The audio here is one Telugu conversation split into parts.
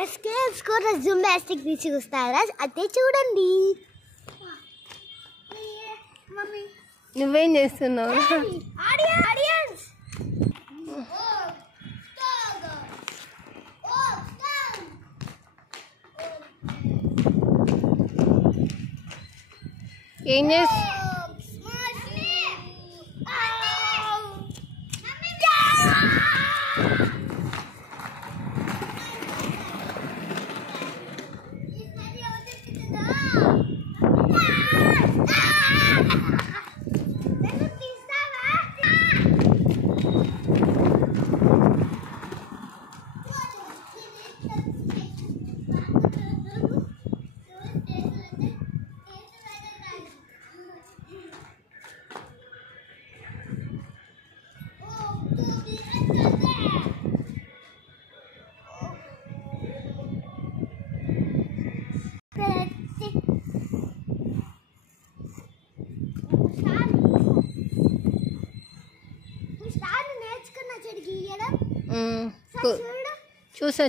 ఎస్కేప్ స్కోర్ జిమ్నాస్టిక్ తీసి చూస్తారా? అదే చూడండి. నువ్వేం చేస్తున్నావు? ఆడియన్స్ ఏం చేస్తా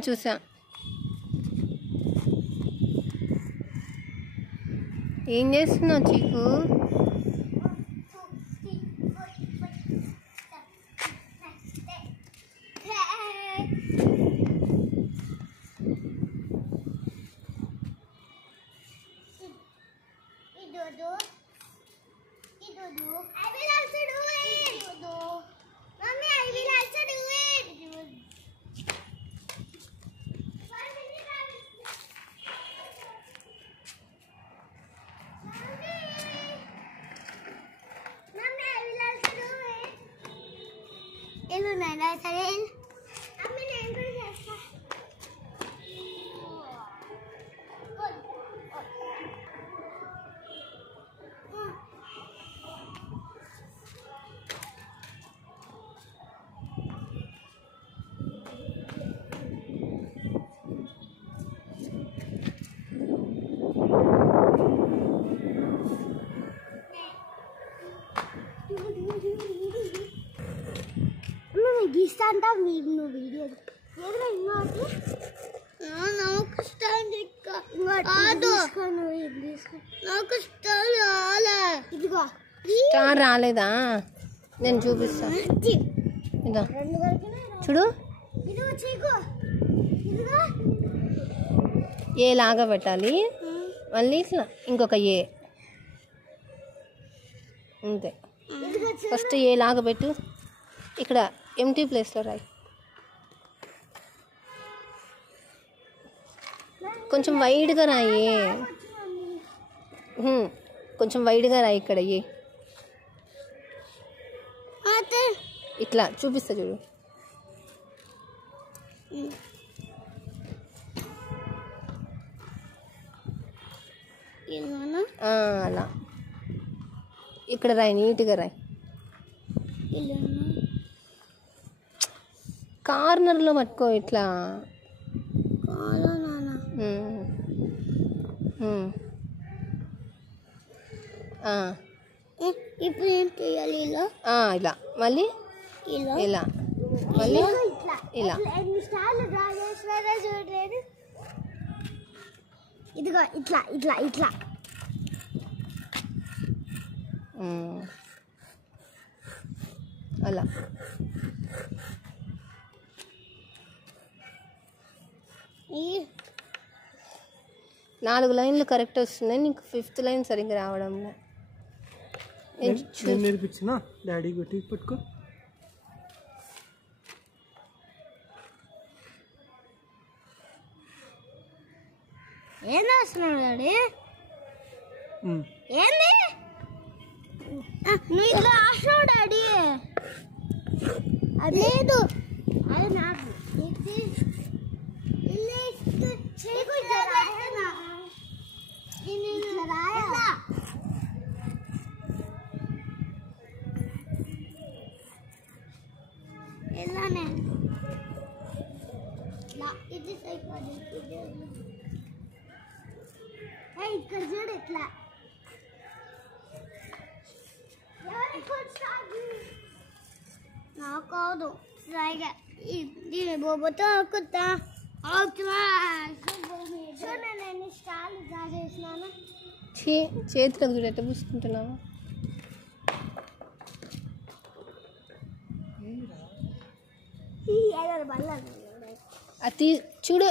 చూసా ఏం చేస్తున్నావు చీకు? గీస్తా వీడియో స్టార్ రాలేదా? నేను చూపిస్తా. ఇదా చూడు, ఏ లాగా పెట్టాలి, మళ్ళీ ఇట్లా ఇంకొక ఏ, అంతే. ఫస్ట్ ఏ లాగా పెట్టు, ఇక్కడ ఎంటీ ప్లేస్లో రాయి. కొంచెం వైడ్గా రాయి, కొంచెం వైడ్గా రాయి. ఇక్కడ ఏ ఇట్లా చూపిస్తా చూడు. అలా ఇక్కడ రాయి, నీట్గా రాయి. కార్నర్లో పట్టుకో ఇట్లా. ఇప్పుడు ఏం చేయాలి? ఇలా మళ్ళీ ఇలా మళ్ళీ ఇలా. ఇదిగో ఇట్లా ఇట్లా ఇట్లా. అలా 4 లైన్లు కరెక్ట్ వస్తున్నాయి, నీకు 5th లైన్ సరిగ్గా రావడం. నేర్పించిన డాడీ పెట్టి పట్టుకో. ఏం రాస్తున్నావు డాడీ? ఏంది నువ్వు ఇట్లా రాసినావు డాడీ? అది లేదు, అది నాకు ఇది సైకోది. ఇక్కడ చూడు ఇట్లా. నాకు కాదు, దీని బొబ్బతో ఆకుతా. నేను ఎన్ని స్టార్లు డ్రా చేసినాను. చేతిలో చూడు ఎట్లా పూసుకుంటున్నావు. అది చూడు